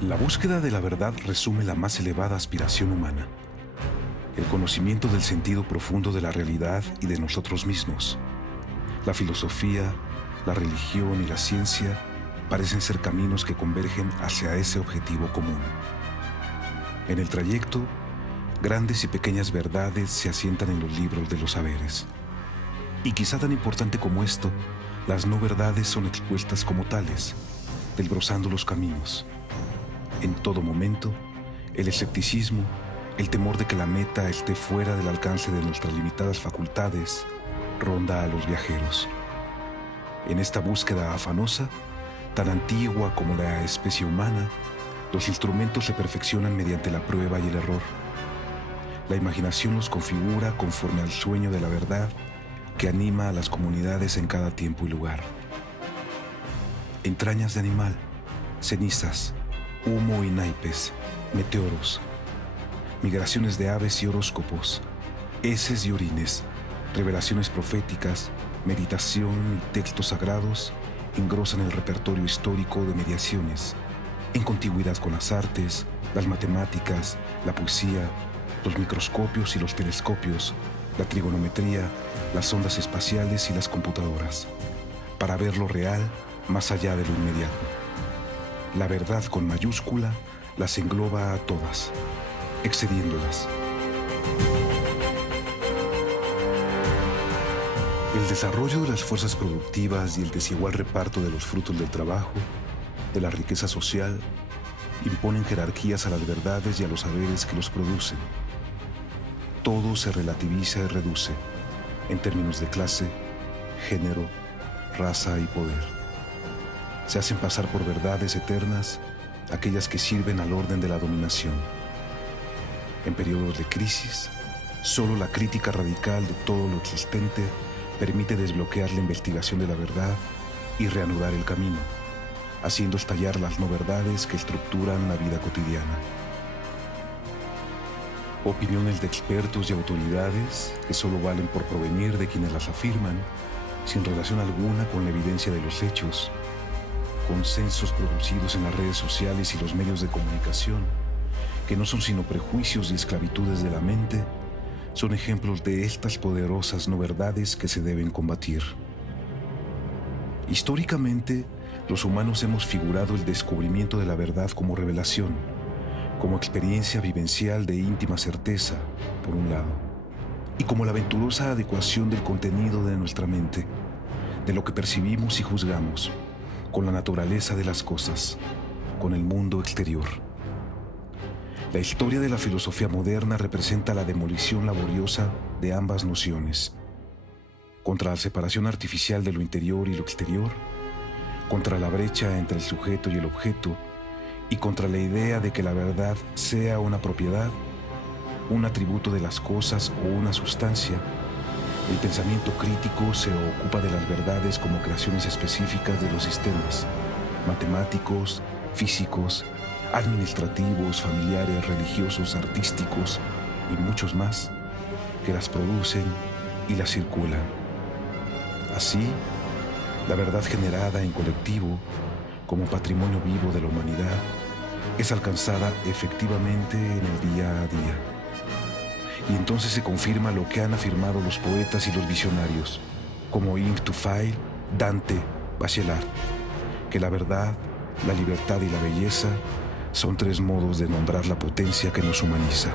La búsqueda de la verdad resume la más elevada aspiración humana, el conocimiento del sentido profundo de la realidad y de nosotros mismos. La filosofía, la religión y la ciencia parecen ser caminos que convergen hacia ese objetivo común. En el trayecto, grandes y pequeñas verdades se asientan en los libros de los saberes. Y quizá tan importante como esto, las no verdades son expuestas como tales, desbrozando los caminos. En todo momento, el escepticismo, el temor de que la meta esté fuera del alcance de nuestras limitadas facultades, ronda a los viajeros. En esta búsqueda afanosa, tan antigua como la especie humana, los instrumentos se perfeccionan mediante la prueba y el error. La imaginación los configura conforme al sueño de la verdad que anima a las comunidades en cada tiempo y lugar. Entrañas de animal, cenizas, humo y naipes, meteoros, migraciones de aves y horóscopos, heces y orines, revelaciones proféticas, meditación y textos sagrados engrosan el repertorio histórico de mediaciones, en contigüidad con las artes, las matemáticas, la poesía, los microscopios y los telescopios, la trigonometría, las ondas espaciales y las computadoras, para ver lo real más allá de lo inmediato. La verdad con mayúscula las engloba a todas, excediéndolas. El desarrollo de las fuerzas productivas y el desigual reparto de los frutos del trabajo, de la riqueza social, imponen jerarquías a las verdades y a los saberes que los producen. Todo se relativiza y reduce, en términos de clase, género, raza y poder. Se hacen pasar por verdades eternas aquellas que sirven al orden de la dominación. En periodos de crisis, solo la crítica radical de todo lo existente permite desbloquear la investigación de la verdad y reanudar el camino, haciendo estallar las no verdades que estructuran la vida cotidiana. Opiniones de expertos y autoridades que solo valen por provenir de quienes las afirman, sin relación alguna con la evidencia de los hechos. Consensos producidos en las redes sociales y los medios de comunicación, que no son sino prejuicios y esclavitudes de la mente, son ejemplos de estas poderosas no verdades que se deben combatir. Históricamente, los humanos hemos figurado el descubrimiento de la verdad como revelación, como experiencia vivencial de íntima certeza, por un lado, y como la aventurosa adecuación del contenido de nuestra mente, de lo que percibimos y juzgamos, con la naturaleza de las cosas, con el mundo exterior. La historia de la filosofía moderna representa la demolición laboriosa de ambas nociones, contra la separación artificial de lo interior y lo exterior, contra la brecha entre el sujeto y el objeto, y contra la idea de que la verdad sea una propiedad, un atributo de las cosas o una sustancia. El pensamiento crítico se ocupa de las verdades como creaciones específicas de los sistemas matemáticos, físicos, administrativos, familiares, religiosos, artísticos y muchos más que las producen y las circulan. Así, la verdad generada en colectivo como patrimonio vivo de la humanidad es alcanzada efectivamente en el día a día. Y entonces se confirma lo que han afirmado los poetas y los visionarios, como Yves Tufayl, Dante, Bachelard, que la verdad, la libertad y la belleza son tres modos de nombrar la potencia que nos humaniza.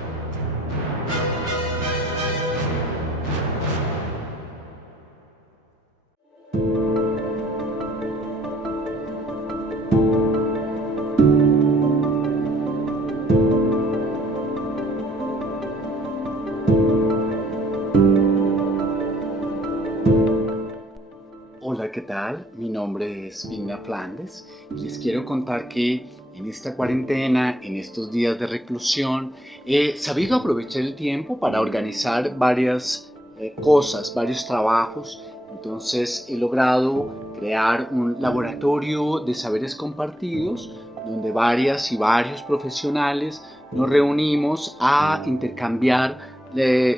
Hola, ¿qué tal? Mi nombre es Vigna Flandes y les quiero contar que en esta cuarentena, en estos días de reclusión, he sabido aprovechar el tiempo para organizar varias cosas, varios trabajos. Entonces he logrado crear un laboratorio de saberes compartidos donde varias y varios profesionales nos reunimos a intercambiar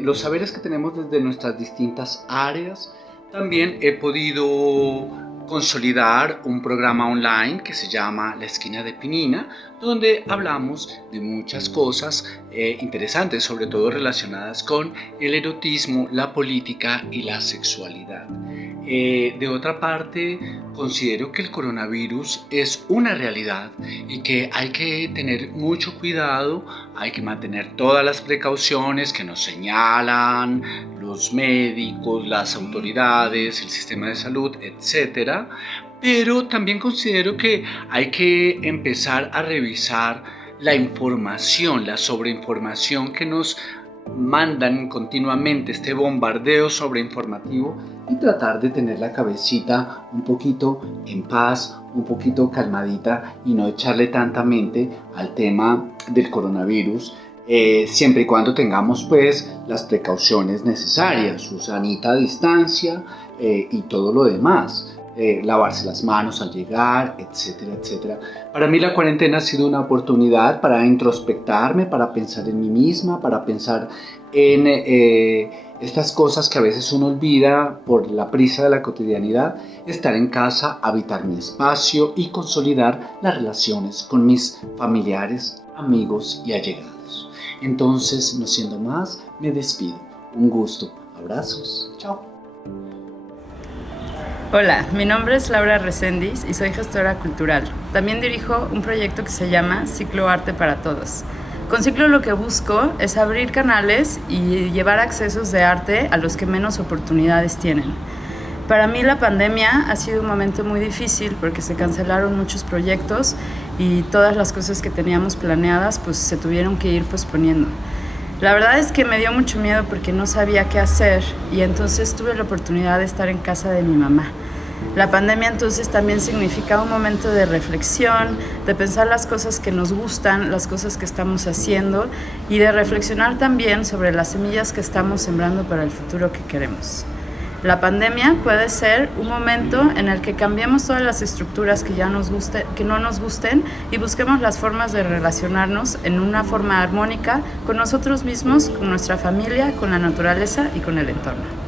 los saberes que tenemos desde nuestras distintas áreas. También he podido consolidar un programa online que se llama La Esquina de Pinina, donde hablamos de muchas cosas interesantes, sobre todo relacionadas con el erotismo, la política y la sexualidad. De otra parte, considero que el coronavirus es una realidad y que hay que tener mucho cuidado, hay que mantener todas las precauciones que nos señalan los médicos, las autoridades, el sistema de salud, etcétera. Pero también considero que hay que empezar a revisar la información, la sobreinformación que nos mandan continuamente, este bombardeo sobreinformativo, y tratar de tener la cabecita un poquito en paz, un poquito calmadita y no echarle tanta mente al tema del coronavirus, siempre y cuando tengamos pues las precauciones necesarias, su sanita distancia y todo lo demás. Lavarse las manos al llegar, etcétera, etcétera. Para mí la cuarentena ha sido una oportunidad para introspectarme, para pensar en mí misma, para pensar en estas cosas que a veces uno olvida por la prisa de la cotidianidad, estar en casa, habitar mi espacio y consolidar las relaciones con mis familiares, amigos y allegados. Entonces, no siendo más, me despido. Un gusto. Abrazos. Chao. Hola, mi nombre es Laura Reséndiz y soy gestora cultural. También dirijo un proyecto que se llama Ciclo Arte para Todos. Con Ciclo lo que busco es abrir canales y llevar accesos de arte a los que menos oportunidades tienen. Para mí la pandemia ha sido un momento muy difícil porque se cancelaron muchos proyectos y todas las cosas que teníamos planeadas pues se tuvieron que ir posponiendo. La verdad es que me dio mucho miedo porque no sabía qué hacer y entonces tuve la oportunidad de estar en casa de mi mamá. La pandemia entonces también significa un momento de reflexión, de pensar las cosas que nos gustan, las cosas que estamos haciendo y de reflexionar también sobre las semillas que estamos sembrando para el futuro que queremos. La pandemia puede ser un momento en el que cambiemos todas las estructuras que no nos gusten y busquemos las formas de relacionarnos en una forma armónica con nosotros mismos, con nuestra familia, con la naturaleza y con el entorno.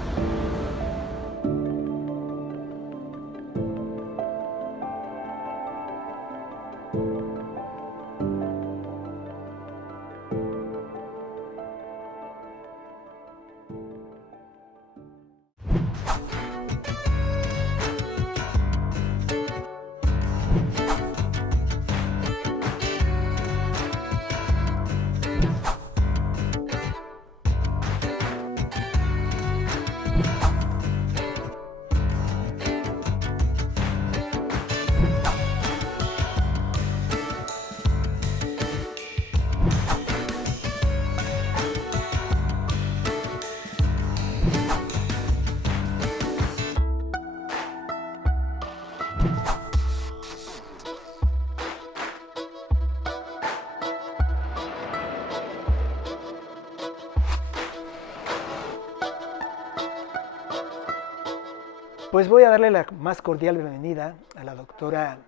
Pues voy a darle la más cordial bienvenida a la doctora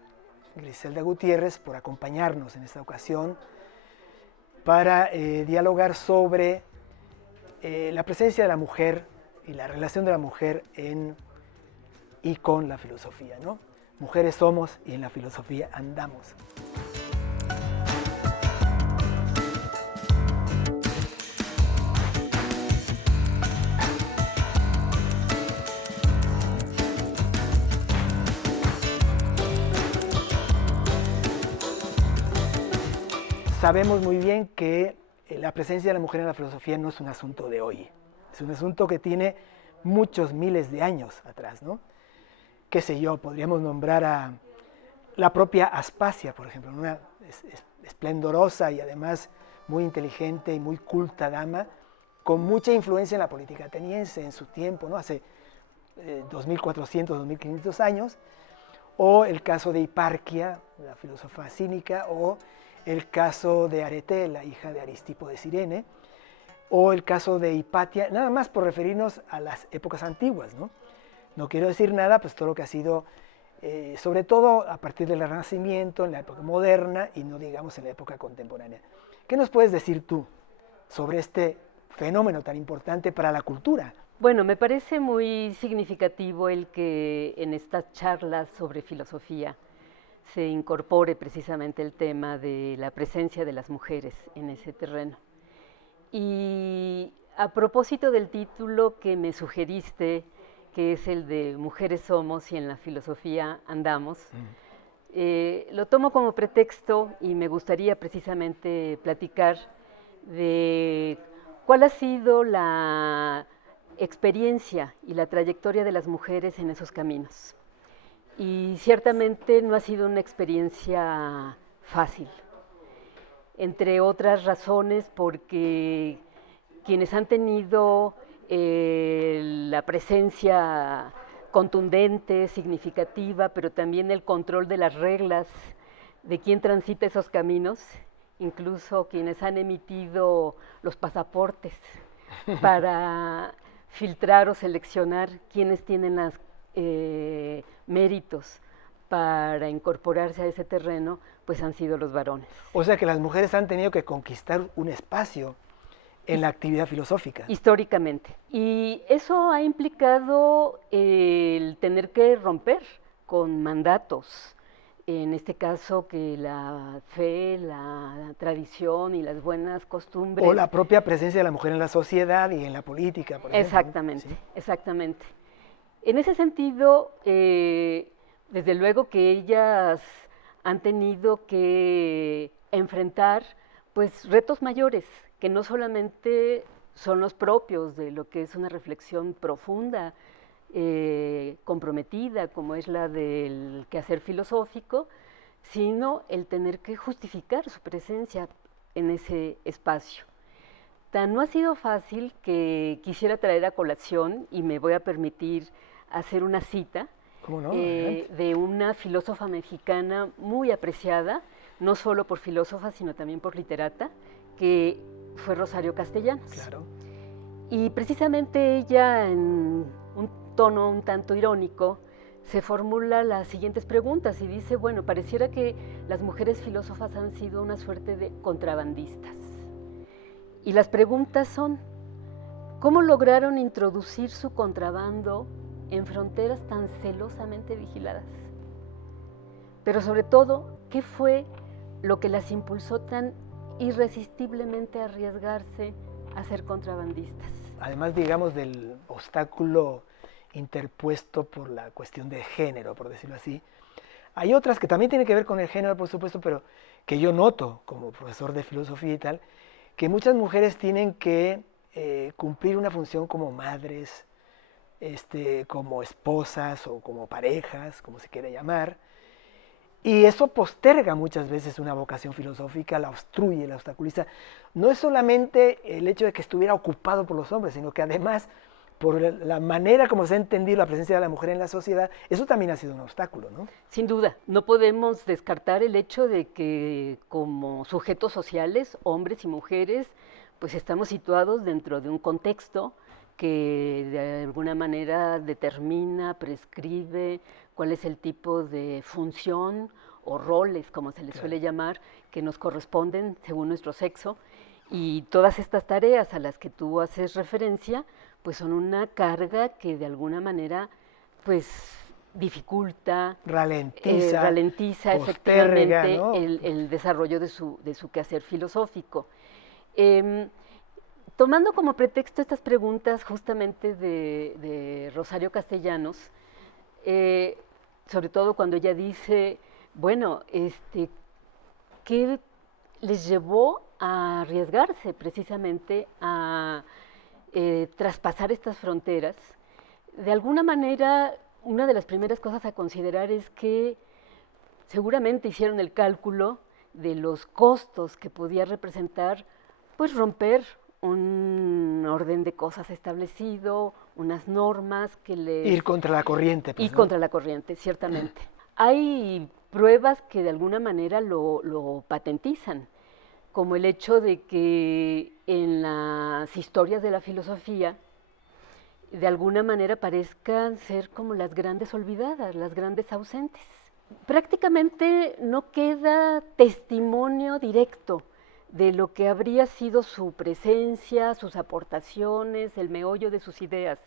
Griselda Gutiérrez por acompañarnos en esta ocasión para dialogar sobre la presencia de la mujer y la relación de la mujer en y con la filosofía, ¿no? Mujeres somos y en la filosofía andamos. Sabemos muy bien que la presencia de la mujer en la filosofía no es un asunto de hoy, es un asunto que tiene muchos miles de años atrás, ¿no? Qué sé yo, podríamos nombrar a la propia Aspasia, por ejemplo, una esplendorosa y además muy inteligente y muy culta dama, con mucha influencia en la política ateniense en su tiempo, ¿no? Hace 2400, 2500 años, o el caso de Hiparquia, la filósofa cínica, o el caso de Arete, la hija de Aristipo de Cirene, o el caso de Hipatia, nada más por referirnos a las épocas antiguas, ¿no? No quiero decir nada, pues todo lo que ha sido, sobre todo a partir del Renacimiento, en la época moderna y no digamos en la época contemporánea. ¿Qué nos puedes decir tú sobre este fenómeno tan importante para la cultura Bueno, me parece muy significativo el que en estas charlas sobre filosofía se incorpore precisamente el tema de la presencia de las mujeres en ese terreno. Y a propósito del título que me sugeriste, que es el de Mujeres somos y en la filosofía andamos, lo tomo como pretexto y me gustaría precisamente platicar de cuál ha sido la experiencia y la trayectoria de las mujeres en esos caminos. Y ciertamente no ha sido una experiencia fácil, entre otras razones porque quienes han tenido la presencia contundente, significativa, pero también el control de las reglas de quién transita esos caminos, incluso quienes han emitido los pasaportes para filtrar o seleccionar quiénes tienen los méritos para incorporarse a ese terreno, pues han sido los varones. O sea que las mujeres han tenido que conquistar un espacio en la actividad filosófica. Históricamente. Y eso ha implicado el tener que romper con mandatos. En este caso, que la fe, la tradición y las buenas costumbres. O la propia presencia de la mujer en la sociedad y en la política, por ejemplo. Exactamente, ¿sí? Exactamente. En ese sentido, desde luego que ellas han tenido que enfrentar pues retos mayores, que no solamente son los propios de lo que es una reflexión profunda, comprometida, como es la del quehacer filosófico, sino el tener que justificar su presencia en ese espacio. Tan no ha sido fácil que quisiera traer a colación, y me voy a permitir hacer una cita, ¿Cómo no? de una filósofa mexicana muy apreciada, no solo por filósofa, sino también por literata, que fue Rosario Castellanos. Claro. Y precisamente ella, en un tono un tanto irónico, se formula las siguientes preguntas y dice, bueno, pareciera que las mujeres filósofas han sido una suerte de contrabandistas. Y las preguntas son, ¿cómo lograron introducir su contrabando en fronteras tan celosamente vigiladas? Pero sobre todo, ¿qué fue lo que las impulsó tan irresistiblemente a arriesgarse a ser contrabandistas? Además, digamos, del obstáculo interpuesto por la cuestión de género, por decirlo así. Hay otras que también tienen que ver con el género, por supuesto, pero que yo noto como profesor de filosofía y tal, que muchas mujeres tienen que cumplir una función como madres, como esposas o como parejas, como se quiera llamar, y eso posterga muchas veces una vocación filosófica, la obstruye, la obstaculiza. No es solamente el hecho de que estuviera ocupado por los hombres, sino que además, por la manera como se ha entendido la presencia de la mujer en la sociedad, eso también ha sido un obstáculo, ¿no? Sin duda, no podemos descartar el hecho de que como sujetos sociales, hombres y mujeres, pues estamos situados dentro de un contexto que de alguna manera determina, prescribe cuál es el tipo de función o roles, como se les suele llamar, que nos corresponden según nuestro sexo. Y todas estas tareas a las que tú haces referencia, pues son una carga que de alguna manera, pues dificulta, ralentiza efectivamente, ¿no? el desarrollo de su quehacer filosófico. Tomando como pretexto estas preguntas justamente de Rosario Castellanos, sobre todo cuando ella dice, bueno, ¿qué les llevó a arriesgarse precisamente a traspasar estas fronteras? De alguna manera, una de las primeras cosas a considerar es que seguramente hicieron el cálculo de los costos que podía representar, pues romper un orden de cosas establecido, unas normas que les... Ir contra la corriente. Pues, ir ¿no? contra la corriente, ciertamente. Hay pruebas que de alguna manera lo patentizan, como el hecho de que en las historias de la filosofía, de alguna manera parezcan ser como las grandes olvidadas, las grandes ausentes. Prácticamente no queda testimonio directo de lo que habría sido su presencia, sus aportaciones, el meollo de sus ideas.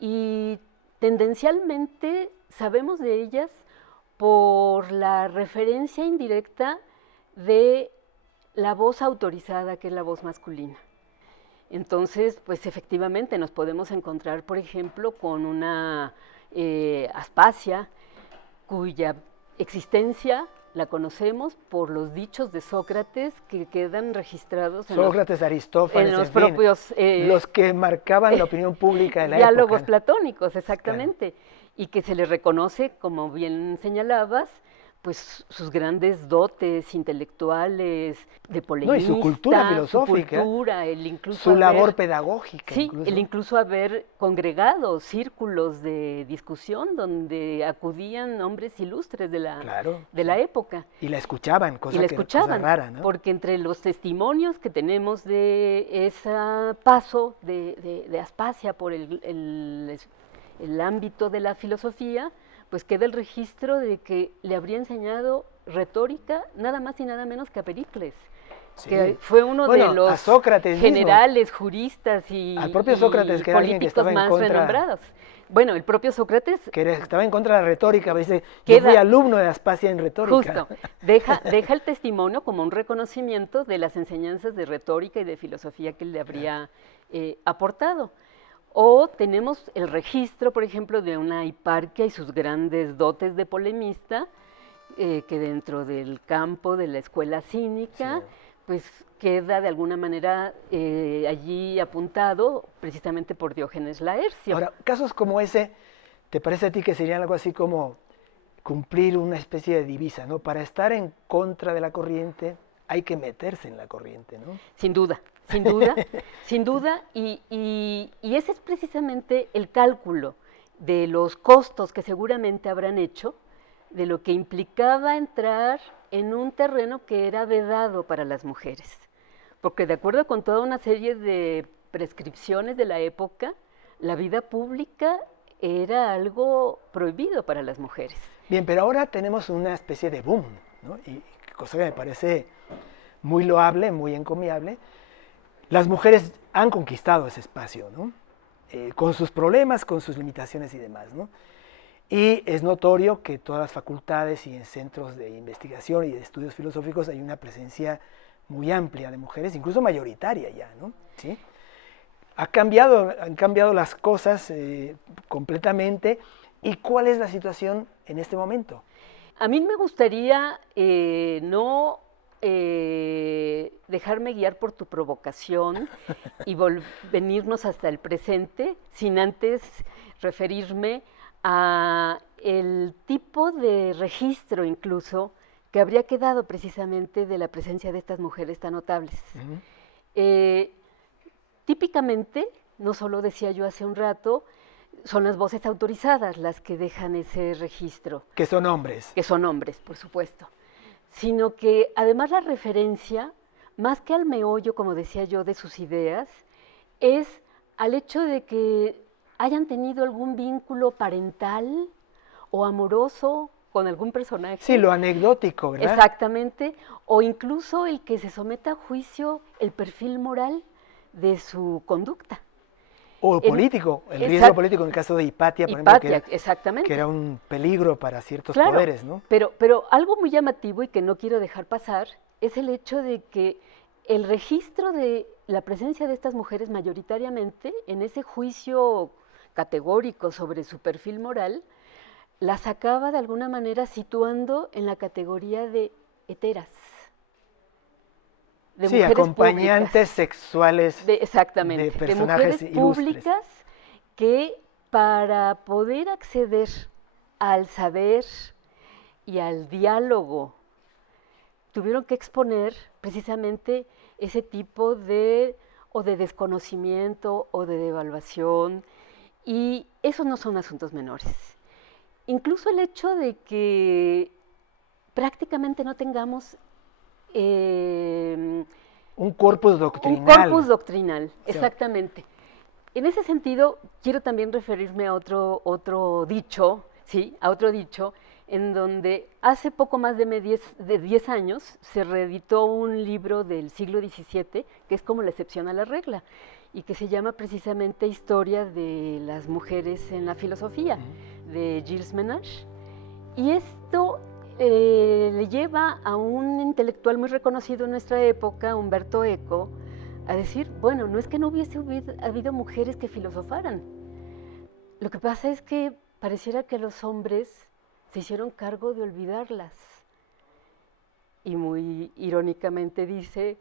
Y tendencialmente sabemos de ellas por la referencia indirecta de la voz autorizada, que es la voz masculina. Entonces, pues efectivamente nos podemos encontrar, por ejemplo, con una Aspasia, cuya existencia la conocemos por los dichos de Sócrates que quedan registrados en Sócrates, Aristófanes, en los en fin, propios los que marcaban la opinión pública de la diálogos época. platónicos, exactamente, y que se le reconoce, como bien señalabas, pues sus grandes dotes intelectuales, de polemista, No, y su cultura filosófica, su cultura, el incluso su labor pedagógica. sí, incluso. el incluso haber congregado círculos de discusión donde acudían hombres ilustres de la, Claro. de la época. Y la escuchaban, cosa, Y la que, escuchaban, cosa rara, ¿no? porque entre los testimonios que tenemos de ese paso de Aspasia por el ámbito de la filosofía, pues queda el registro de que le habría enseñado retórica nada más y nada menos que a Pericles, Sí. que fue uno Bueno, de los a Sócrates generales, juristas y, Al propio Sócrates, que era alguien que políticos estaba en más contra- renombrados. Bueno, el propio Sócrates Estaba en contra de la retórica, dice, yo Queda- fui alumno de Aspasia en retórica. justo, deja el testimonio como un reconocimiento de las enseñanzas de retórica y de filosofía que le habría aportado. O tenemos el registro, por ejemplo, de una Hiparquia y sus grandes dotes de polemista, que dentro del campo de la escuela cínica, Sí. pues queda de alguna manera allí apuntado precisamente por Diógenes Laercio. Ahora, casos como ese, ¿te parece a ti que serían algo así como cumplir una especie de divisa, ¿no? Para estar en contra de la corriente hay que meterse en la corriente, ¿no? Sin duda, sin duda, sin duda, y ese es precisamente el cálculo de los costos que seguramente habrán hecho, de lo que implicaba entrar en un terreno que era vedado para las mujeres. Porque de acuerdo con toda una serie de prescripciones de la época, la vida pública era algo prohibido para las mujeres. Bien, pero ahora tenemos una especie de boom, ¿no? Y cosa que me parece muy loable, muy encomiable. Las mujeres han conquistado ese espacio, ¿no? Con sus problemas, con sus limitaciones y demás, ¿no? Y es notorio que todas las facultades y en centros de investigación y de estudios filosóficos hay una presencia muy amplia de mujeres, incluso mayoritaria ya, ¿no? ¿Sí? Han cambiado las cosas completamente. ¿Y cuál es la situación en este momento? A mí me gustaría no dejarme guiar por tu provocación y venirnos hasta el presente sin antes referirme a el tipo de registro incluso que habría quedado precisamente de la presencia de estas mujeres tan notables. Típicamente, no solo decía yo hace un rato, son las voces autorizadas las que dejan ese registro. Que son hombres. Que son hombres, por supuesto. Sino que además la referencia, más que al meollo, como decía yo, de sus ideas, es al hecho de que hayan tenido algún vínculo parental o amoroso con algún personaje. Sí, lo anecdótico, ¿verdad? Exactamente, o incluso el que se someta a juicio el perfil moral de su conducta. O político, el riesgo político en el caso de Hipatia, por ejemplo, exactamente. que era un peligro para ciertos Claro, poderes, ¿no? Pero algo muy llamativo y que no quiero dejar pasar es el hecho de que el registro de la presencia de estas mujeres mayoritariamente en ese juicio categórico sobre su perfil moral, las acaba de alguna manera situando en la categoría de heteras. De sí, mujeres acompañantes públicas. Exactamente, De personajes mujeres ilustres. públicas que para poder acceder al saber y al diálogo tuvieron que exponer precisamente ese tipo de desconocimiento o de devaluación, y esos no son asuntos menores. Incluso el hecho de que prácticamente no tengamos un corpus doctrinal. Un corpus doctrinal, exactamente. En ese sentido, quiero también referirme a otro dicho, ¿sí? A otro dicho en donde hace poco más de 10 años se reeditó un libro del siglo XVII, que es como la excepción a la regla, y que se llama precisamente Historia de las mujeres en la filosofía, de Gilles Menage. Y esto le lleva a un intelectual muy reconocido en nuestra época, Umberto Eco, a decir, bueno, no es que no hubiese habido mujeres que filosofaran. Lo que pasa es que pareciera que los hombres se hicieron cargo de olvidarlas. Y muy irónicamente dice,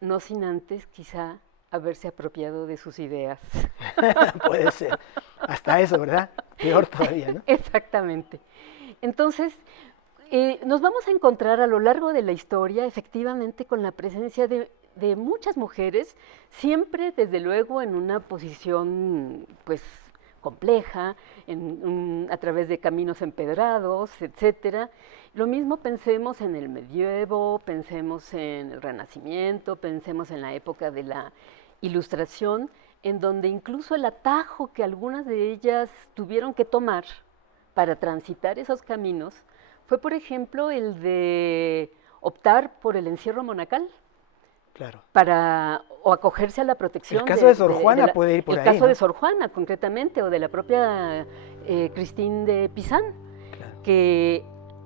no sin antes quizá haberse apropiado de sus ideas. Puede ser. Hasta eso, ¿verdad? Peor todavía, ¿no? Exactamente. Entonces, nos vamos a encontrar a lo largo de la historia, efectivamente, con la presencia de muchas mujeres, siempre, desde luego, en una posición, pues, compleja, a través de caminos empedrados, etcétera. Lo mismo pensemos en el medievo, pensemos en el Renacimiento, pensemos en la época de la Ilustración, en donde incluso el atajo que algunas de ellas tuvieron que tomar para transitar esos caminos fue, por ejemplo, el de optar por el encierro monacal. Claro. O acogerse a la protección. El caso de Sor Juana puede ir por ahí. El caso ¿no? de Sor Juana, concretamente, o de la propia Christine de Pizan, Claro. que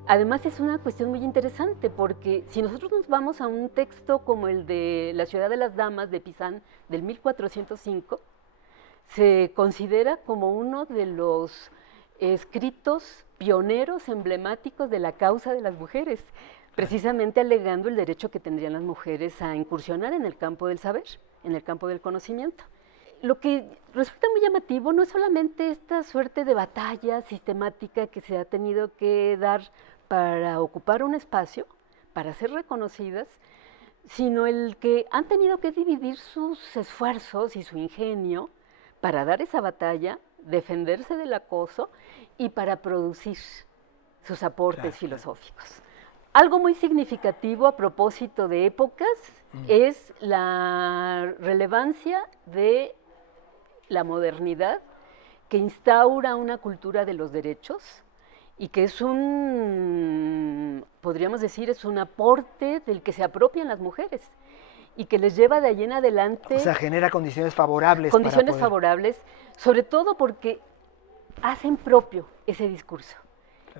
además es una cuestión muy interesante, porque si nosotros nos vamos a un texto como el de La ciudad de las damas de Pizan, del 1405, se considera como uno de los escritos pioneros emblemáticos de la causa de las mujeres, precisamente alegando el derecho que tendrían las mujeres a incursionar en el campo del saber, en el campo del conocimiento. Lo que resulta muy llamativo no es solamente esta suerte de batalla sistemática que se ha tenido que dar para ocupar un espacio, para ser reconocidas, sino el que han tenido que dividir sus esfuerzos y su ingenio para dar esa batalla, defenderse del acoso y para producir sus aportes filosóficos. Algo muy significativo a propósito de épocas es la relevancia de la modernidad que instaura una cultura de los derechos y que es podríamos decir, es un aporte del que se apropian las mujeres y que les lleva de allí en adelante. O sea, genera condiciones favorables. Condiciones favorables, sobre todo porque hacen propio ese discurso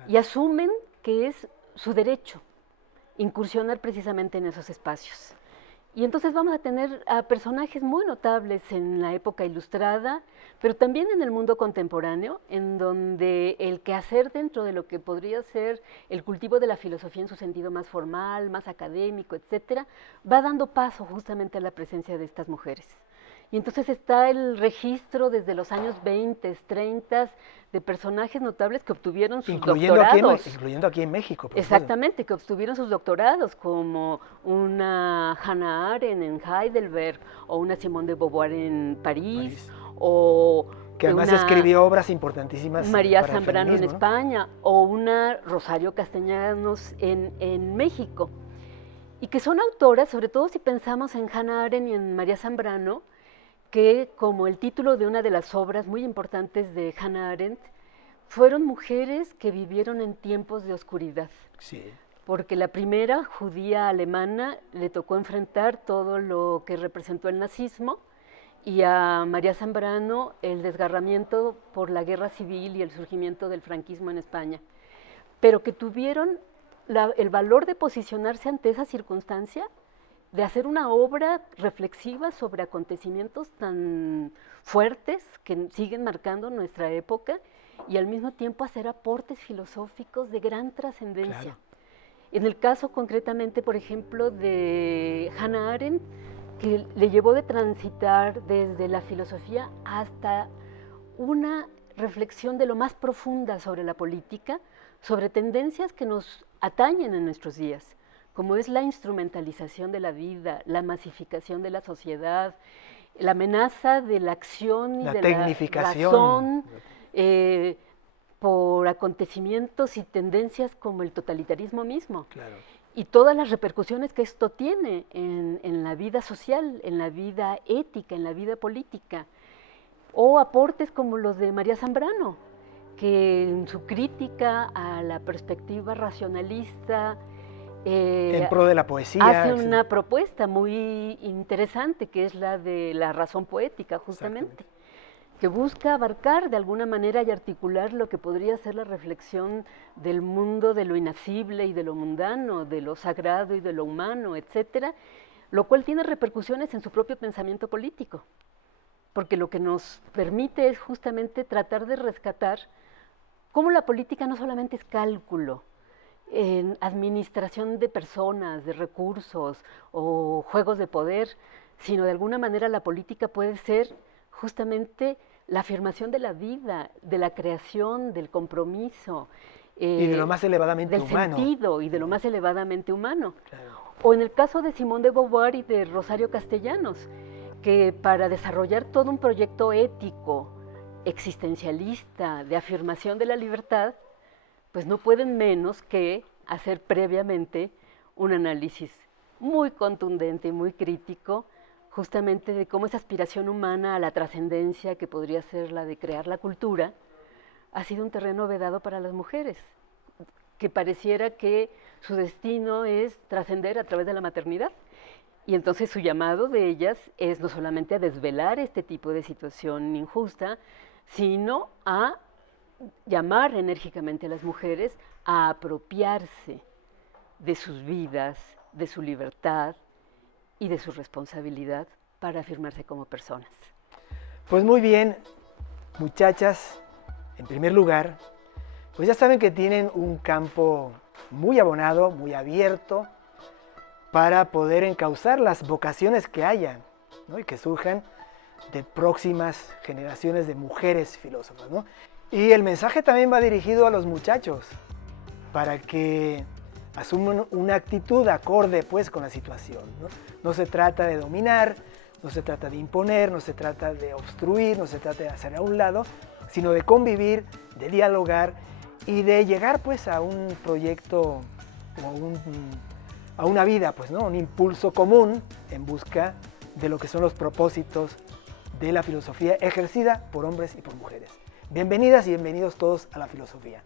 y asumen que es su derecho incursionar precisamente en esos espacios. Y entonces vamos a tener a personajes muy notables en la época ilustrada, pero también en el mundo contemporáneo, en donde el quehacer dentro de lo que podría ser el cultivo de la filosofía en su sentido más formal, más académico, etcétera, va dando paso justamente a la presencia de estas mujeres. Y entonces está el registro desde los años 20, 30 de personajes notables que obtuvieron sus doctorados. Incluyendo aquí en México. Exactamente, que obtuvieron sus doctorados, como una Hannah Arendt en Heidelberg, o una Simone de Beauvoir en París. O que además escribió obras importantísimas. María Zambrano en España, o una Rosario Castellanos en México. Y que son autoras, sobre todo si pensamos en Hannah Arendt y en María Zambrano, que como el título de una de las obras muy importantes de Hannah Arendt, fueron mujeres que vivieron en tiempos de oscuridad. Sí. Porque la primera, judía alemana, le tocó enfrentar todo lo que representó el nazismo, y a María Zambrano el desgarramiento por la guerra civil y el surgimiento del franquismo en España, pero que tuvieron el valor de posicionarse ante esa circunstancia, de hacer una obra reflexiva sobre acontecimientos tan fuertes que siguen marcando nuestra época y al mismo tiempo hacer aportes filosóficos de gran trascendencia. Claro. En el caso concretamente, por ejemplo, de Hannah Arendt, que le llevó de transitar desde la filosofía hasta una reflexión de lo más profunda sobre la política, sobre tendencias que nos atañen en nuestros días, como es la instrumentalización de la vida, la masificación de la sociedad, la amenaza de la acción y de la razón por acontecimientos y tendencias como el totalitarismo mismo. Claro. Y todas las repercusiones que esto tiene en la vida social, en la vida ética, en la vida política. O aportes como los de María Zambrano, que en su crítica a la perspectiva racionalista en pro de la poesía. Hace una propuesta muy interesante, que es la de la razón poética, justamente, que busca abarcar de alguna manera y articular lo que podría ser la reflexión del mundo de lo inacible y de lo mundano, de lo sagrado y de lo humano, etcétera, lo cual tiene repercusiones en su propio pensamiento político, porque lo que nos permite es justamente tratar de rescatar cómo la política no solamente es cálculo, en administración de personas, de recursos o juegos de poder, sino de alguna manera la política puede ser justamente la afirmación de la vida, de la creación, del compromiso. Y de lo más elevadamente del humano. Del sentido y de lo más elevadamente humano. Claro. O en el caso de Simone de Beauvoir y de Rosario Castellanos, que para desarrollar todo un proyecto ético, existencialista, de afirmación de la libertad, pues no pueden menos que hacer previamente un análisis muy contundente y muy crítico, justamente de cómo esa aspiración humana a la trascendencia, que podría ser la de crear la cultura, ha sido un terreno vedado para las mujeres, que pareciera que su destino es trascender a través de la maternidad. Y entonces su llamado de ellas es no solamente a desvelar este tipo de situación injusta, sino a llamar enérgicamente a las mujeres a apropiarse de sus vidas, de su libertad y de su responsabilidad para afirmarse como personas. Pues muy bien, muchachas, en primer lugar, pues ya saben que tienen un campo muy abonado, muy abierto, para poder encauzar las vocaciones que hayan, ¿no? Y que surjan de próximas generaciones de mujeres filósofas, ¿no? Y el mensaje también va dirigido a los muchachos, para que asuman una actitud acorde pues con la situación, ¿no? No se trata de dominar, no se trata de imponer, no se trata de obstruir, no se trata de hacer a un lado, sino de convivir, de dialogar y de llegar pues a un proyecto o a una vida, pues, ¿no? Un impulso común en busca de lo que son los propósitos de la filosofía ejercida por hombres y por mujeres. Bienvenidas y bienvenidos todos a la filosofía.